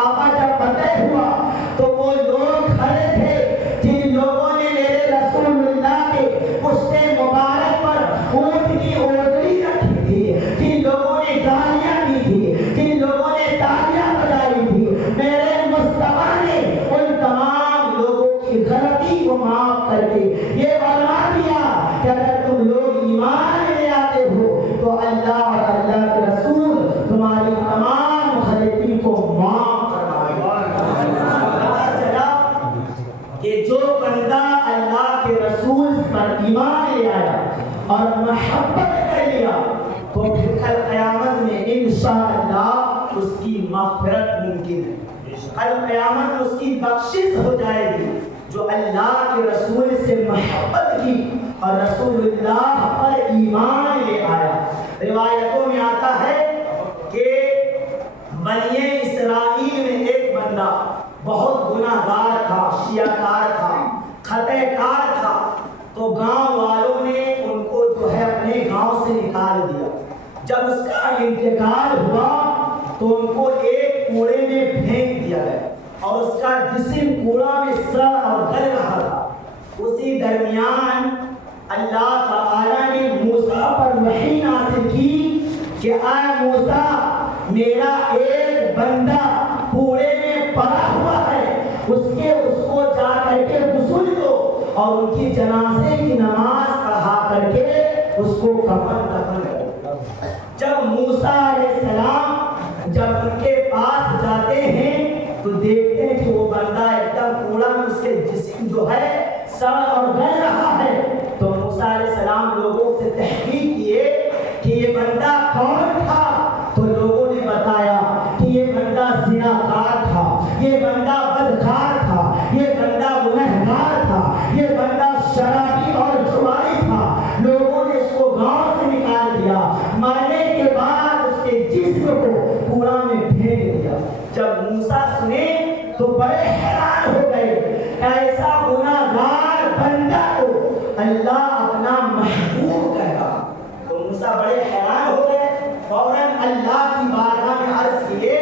کعبہ جب فتح ہوا تو وہ لوگ کھڑے تھے جن لوگوں نے میرے رسول اللہ کے پشتے مبارک پر اونٹ کی اوڑھنی رکھی تھی، جن لوگوں نے گالیاں دی تھی، جن لوگوں نے تالیاں بجائی تھی، میرے مصطفیٰ نے ان تمام لوگوں کی غلطی کو معاف کر کے یہ فرما دیا کہ اگر تم لوگ ایمان لے آتے ہو تو اللہ اور اللہ کے رسول تمہاری تمام غلطی کو معاف کروائے گا۔ پتہ چلا کہ جو بندہ اللہ کے رسول پر ایمان لے آیا اور محبت کر لیا تو پھر کل قیامت میں انشاءاللہ اس کی مغفرت ممکن ہے، کل قیامت میں اس کی بخشش ہو جائے گی۔ جو اللہ کے رسول سے محبت کی اور رسول اللہ پر ایمان لے آیا۔ روایتوں میں آتا ہے کہ بنی اسرائیل میں ایک بندہ بہت گناہ گار تھا، شیعہ کار تھا، خطا کار تھا، تو گاؤں والوں نے ان کو جو ہے اپنے گاؤں سے نکال دیا۔ جب اس کا انتقال ہوا تو ان کو ایک کوڑے میں پھینک دیا گیا اور اس کا جسم کوڑا میں سڑ اور گل رہا تھا۔ اسی درمیان اللہ تعالیٰ نے موسیٰ پر وحی نازل کی کہ اے موسیٰ، میرا ایک بندہ کوڑے میں پڑا ہوا ہے، اس کو جا کر کے غسل دو اور ان کی جنازے کی نماز پڑھا کر کے اس کو کفن دفن کرو۔ جب موسیٰ علیہ السلام جب ان کے پاس جاتے ہیں تو دیکھتے ہیں کہ وہ بندہ ایک دم کوڑا میں اس کے جسم جو ہے سڑ اور گل رہا ہے۔ تو موسیٰ علیہ السلام لوگوں سے تحقیق کیے کہ یہ بندہ کون تھا، تو لوگوں نے بتایا کہ یہ بندہ زناکار تھا، یہ بندہ بدکار تھا، یہ بندہ گنہگار تھا، یہ بندہ شرابی اور جواری تھا۔ لوگوں نے اس کو گاؤں سے نکال دیا، مرنے کے بعد اس کے جسم کو کوڑا میں پھینک دیا۔ جب موسیٰ سنے تو بڑے حیران ہو گئے، ایسا گناہگار بندہ کو اللہ اپنا محبوب کہا۔ تو موسیٰ بڑے حیران ہو گئے، فوراً اللہ کی بارگاہ میں عرض کیے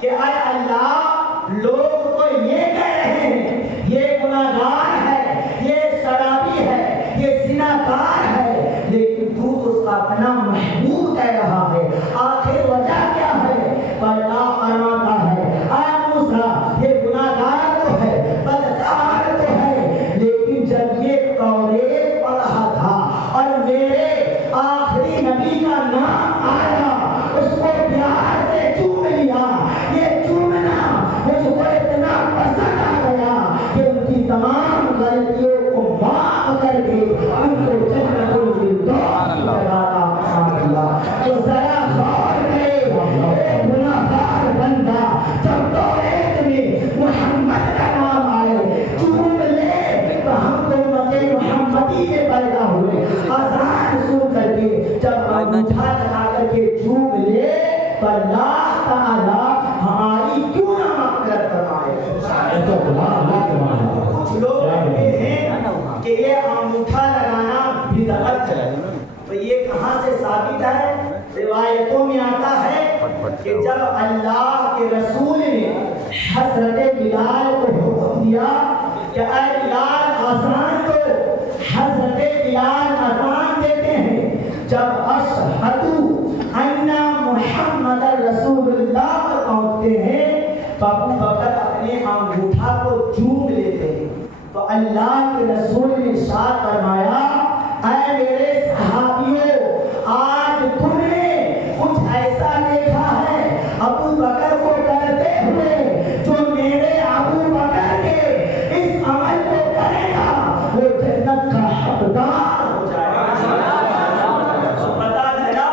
کہ اے اللہ، لوگ تو یہ کہہ رہے ہیں یہ گناہگار ہے، یہ شرابی ہے، یہ زناکار ہے، لیکن تو اس کا اپنا محبوب کہہ رہا ہے، آخر وجہ کیا ہے؟ تو اللہ فرماتا ہے اے موسیٰ، یہ گناہگار تو ہے، بدکار تو ہے، لیکن جب یہ توریت پڑھا تھا اور میرے آخری نبی کا نام آیا، اس کو پیار سے چوم لیا، یہ چومنا مجھ کو اتنا پسند آ گیا کہ ان کی تمام غلطیوں کو معاف کر کے ان کو جنت الفردوس کی جگہ عطا فرمایا۔ تو ذرا غور کرے، ایک گناہگار بندہ جب توریت میں محمد کا نام آئے چوم لے تو ہم تو امت محمدی میں پیدا ہوئے، اذان سن کر کے جب انگوٹھا لگا کر کے چوم لے تو اللہ تعالیٰ ہماری کیوں نہ مغفرت فرمائے۔ کچھ لوگ کہتے ہیں کہ یہ انگوٹھا لگانا بدعت ہے، تو یہ کہاں سے ثابت ہے؟ روایتوں میں آتا ہے کہ جب اللہ کے رسول نے حضرت بلال کو حکم دیا کہ اے بلال اذان دو، حضرت بلال اذان دیتے ہیں، جب اشہد ان محمد رسول اللہ پر پہنچتے ہیں تو ابو بکر اپنے انگوٹھا کو چوم لیتے ہیں۔ تو اللہ کے رسول نے ارشاد فرمایا اے میرے صحابیوں، آج تم نے کچھ ایسا دیکھا ہے ابو بکر کو کرتے ہوئے جو میرے ابو بکر کے اس عمل کو کرے گا وہ جنت کا حقدار ہو جائے گا۔ تو پتہ چلا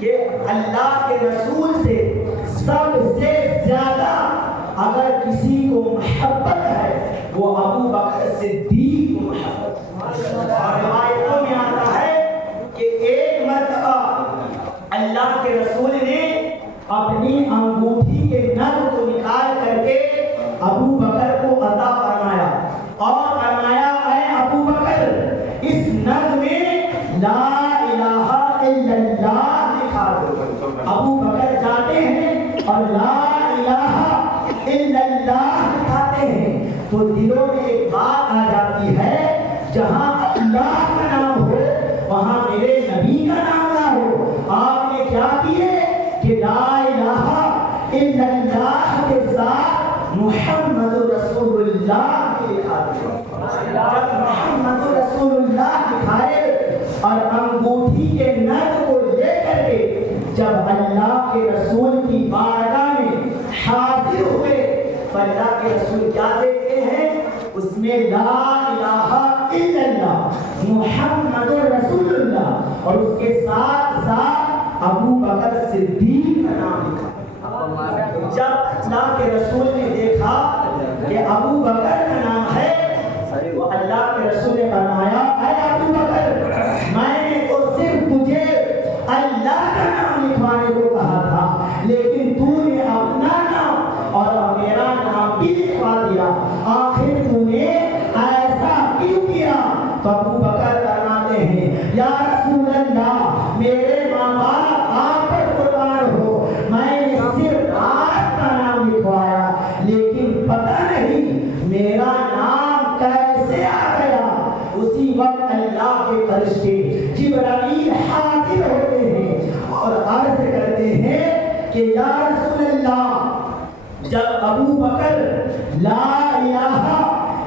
کہ اللہ کے رسول سے سب سے زیادہ اگر کسی کو محبت ہے وہ ابو بکر صدیق کو محبت ہے۔ اور روایتوں میں آتا ہے کہ ایک مرتبہ الا اللہ دکھاتے ہیں تو دلوں میں ایک بات آ جاتی ہے، جہاں اللہ کا نام ہو وہاں میرے نبی کا نام نہ ہو۔ آپ نے کیا کیے کہ لا الہ الا اللہ کے ساتھ محمد رسول اللہ لکھا دیا۔ جب محمد رسول اللہ دکھائے اور انگوٹھی کے نگ کو لے کر کے جب اللہ کے رسول کی بارگاہ میں حاضر ہوئے تو اللہ کے رسول کیا دیکھتے ہیں؟ اس میں لا الہ الا اللہ محمد رسول اللہ اور اس کے ساتھ ساتھ ابو بکر صدیق کا نام لکھا۔ جب اللہ کے رسول نے دیکھا کہ ابو بکر کا نام ہے تو اللہ کے رسول نے فرمایا، اے ابو بکر، میں نے تو صرف تجھے اللہ کا نام لکھوانے کو کہا تھا، لیکن تو نے اپنا نام اور میرا نام بھی لکھوا دیا، آخر تو نے ایسا کیوں کیا؟ تو ابو بکر فرماتے ہیں، یا رسول اللہ، میرے ماں باپ آپ پر قربان ہو، میں نے صرف آپ کا نام لکھوایا، لیکن پتہ نہیں میرا نام کیسے آ گیا۔ اسی وقت اللہ کے فرشتے جبرائیل حاضر ہوتے ہیں اور عرض کرتے ہیں کہ یا رسول اللہ، جب ابو بکر لا الہ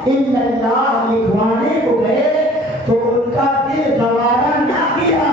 الا اللہ لکھوانے کو گئے تو ان کا دل گوارا نہ کیا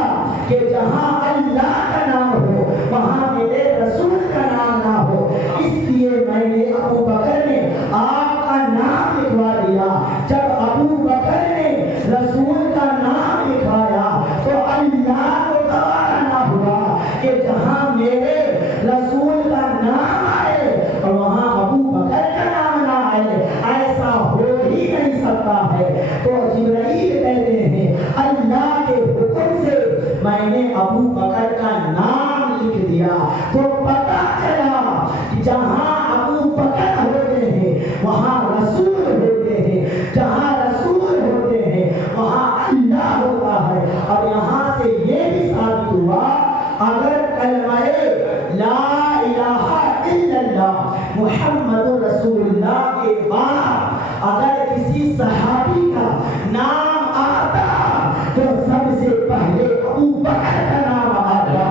کہ جہاں اللہ کا نام ہو وہاں میرے رسول کا نام نہ ہو، اس لیے میں نے ابو بکر نے آپ کا نام لکھوا دیا۔ جب ابو بکر نے رسول کا نام لکھوایا تو اللہ کو گوارا نہ ہوا کہ جہاں میرے رسول کا نام آئے اور وہاں ابو بکر کا نام نہ آئے، ایسا ہو ہی نہیں سکتا ہے۔ تو جبرائیل کہتے ہیں اللہ کے حکم سے میں نے ابو بکر کا نام لکھ دیا، تو پتہ چلا کہ جہاں ابو بکر ہوتے ہیں وہاں رسول ہوتے ہیں، جہاں رسول ہوتے ہیں وہاں اللہ ہوتا ہے۔ اور یہاں سے یہ بھی ثابت ہوا، اگر کلمہ لا الہ الا اللہ محمد رسول اللہ کے بعد اگر کسی صحابی کا نام آتا تو سب سے پہلے ابو بکر کا نام آتا،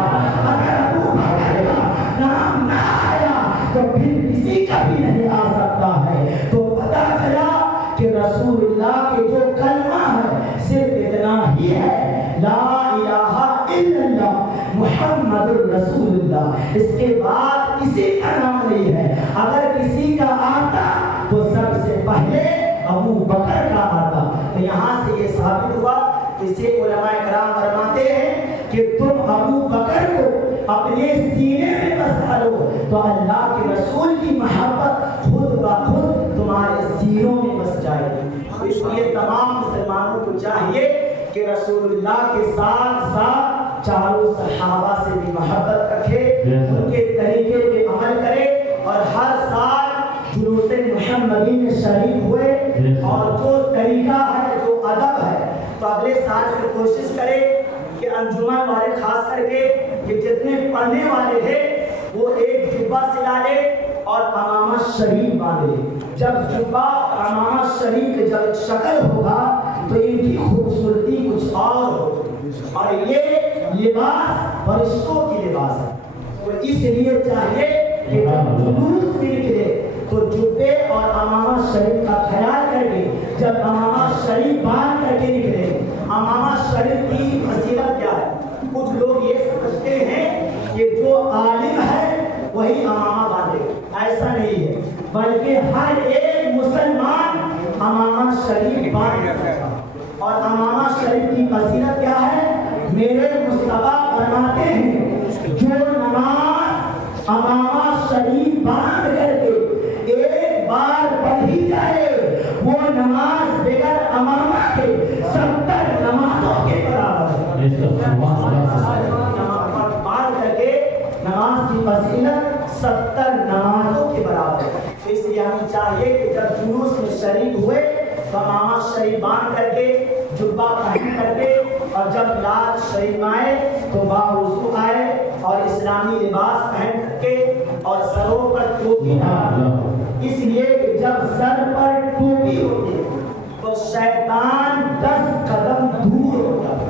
اگر ابو بکر کا نام نہ آیا تو پھر کسی کا بھی نہیں آ سکتا ہے۔ تو پتہ چلا کہ رسول اللہ کے جو کلمہ ہے صرف اتنا ہی ہے، لا الہ الا اللہ محمد رسول اللہ، اس کے بعد کسی کا نام نہیں ہے۔ اگر کسی کا آتا تو سب سے پہلے ابو بکر کا آتا۔ تو یہاں سے یہ ثابت ہوا، اسے علماء کرام فرماتے ہیں کہ تم ابو بکر کو اپنے سینے میں بسا لو تو اللہ کے رسول کی محبت خود بخود تمہارے سینوں میں بس جائے گی۔ اس لیے تمام مسلمانوں کو چاہیے کہ رسول اللہ کے ساتھ ساتھ چاروں صحابہ سے بھی محبت رکھے، ان کے طریقے پہ عمل کرے، اور ہر سال جلوس محمدی میں شریک ہوئے، اور جو طریقہ ہے جو ادب ہے تو اگلے سال سے کوشش کرے کہ انجمن والے خاص کر کے کہ جتنے پڑھنے والے ہیں وہ ایک جبہ سلا لے اور امامہ شریف باندھ لے۔ جب جبہ اور امامہ شریف کے جب شکل ہوگا تو ان کی خوبصورتی کچھ اور ہوگی، اور یہ لباس فرشتوں کی لباس ہے۔ تو اس لیے چاہیے کہ جلوس بھی نکلے تو جبے اور امامہ شریف کا خیال کر کے جب امامہ شریف باندھ کر کے نکلے۔ امامہ شریف کی فضیلت کیا ہے؟ کچھ لوگ یہ سمجھتے ہیں کہ جو عالم ہے وہی امامہ باندھے، ایسا نہیں ہے، بلکہ ہر ایک مسلمان امامہ شریف باندھ سکتا ہے۔ اور امامہ شریف کی فضیلت کیا ہے؟ میرے مصطفیٰ فرماتے ہیں جو نماز امامہ شریف باندھ کر کے ایک بار پڑھی جائے وہ نماز بغیر امامہ کے 70 نمازوں کے برابر ہے۔ باندھ کر کے نماز کی فضیلت 70 نمازوں کے برابر ہے۔ اس لیے ہمیں چاہیے کہ جب جلوس میں شریک ہوئے تو امامہ شریف باندھ کر کے جبہ پہن کر کے، اور جب لال شریف آئے تو باوضو آئے اور اسلامی لباس پہن کے اور سروں پر ٹوپی ڈال، اس لیے کہ جب سر پر ٹوپی ہوتی ہے تو شیطان 10 قدم دور ہوتا ہے،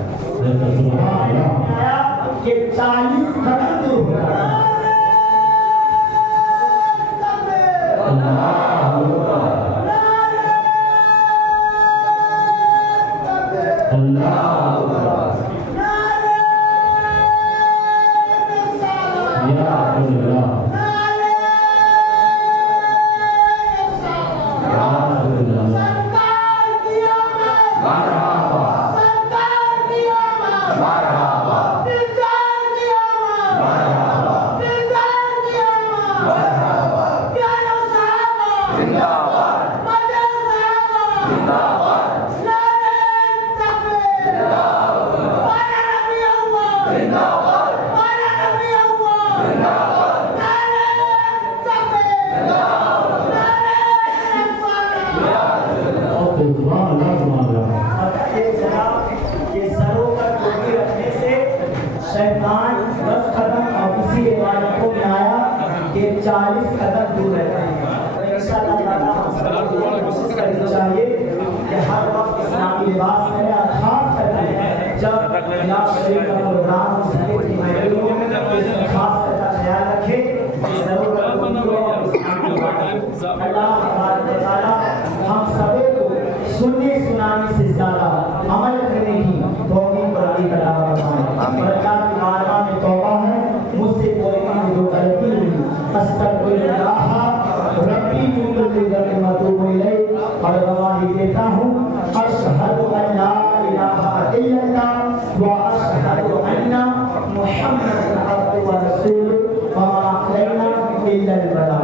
کہ 40 قدم دور ہوتا ہے۔ شیطان 10 قدم اور اسی روایتوں میں آیا کہ 40 قدم دور رہتا ہے۔ انشاءاللہ تعالیٰ ہم سب کو کوشش کرنی چاہیے کہ ہر وقت اسلامی لباس میں خاص کر کے جب میلاد شریف کا پروگرام سنت کی محفلوں میں خاص کر کا خیال رکھیں، ضرور اللہ تبارک و تعالیٰ ہم سب کو سننے سنانے سے زیادہ عمل کرنے کی توفیق عطا فرمائے۔ برکات کی بارگاہ میں توبہ ہے، مجھ سے کوئی بھی جو غلطی ہوئی استغفر اللہ ربی من کل ذنب واتوب الیہ، اور گواہی دیتا ہوں اشہد ان لا الہ الا اللہ و اشہد ان محمد عبدہ و رسولہ وما علینا الا البلاغ۔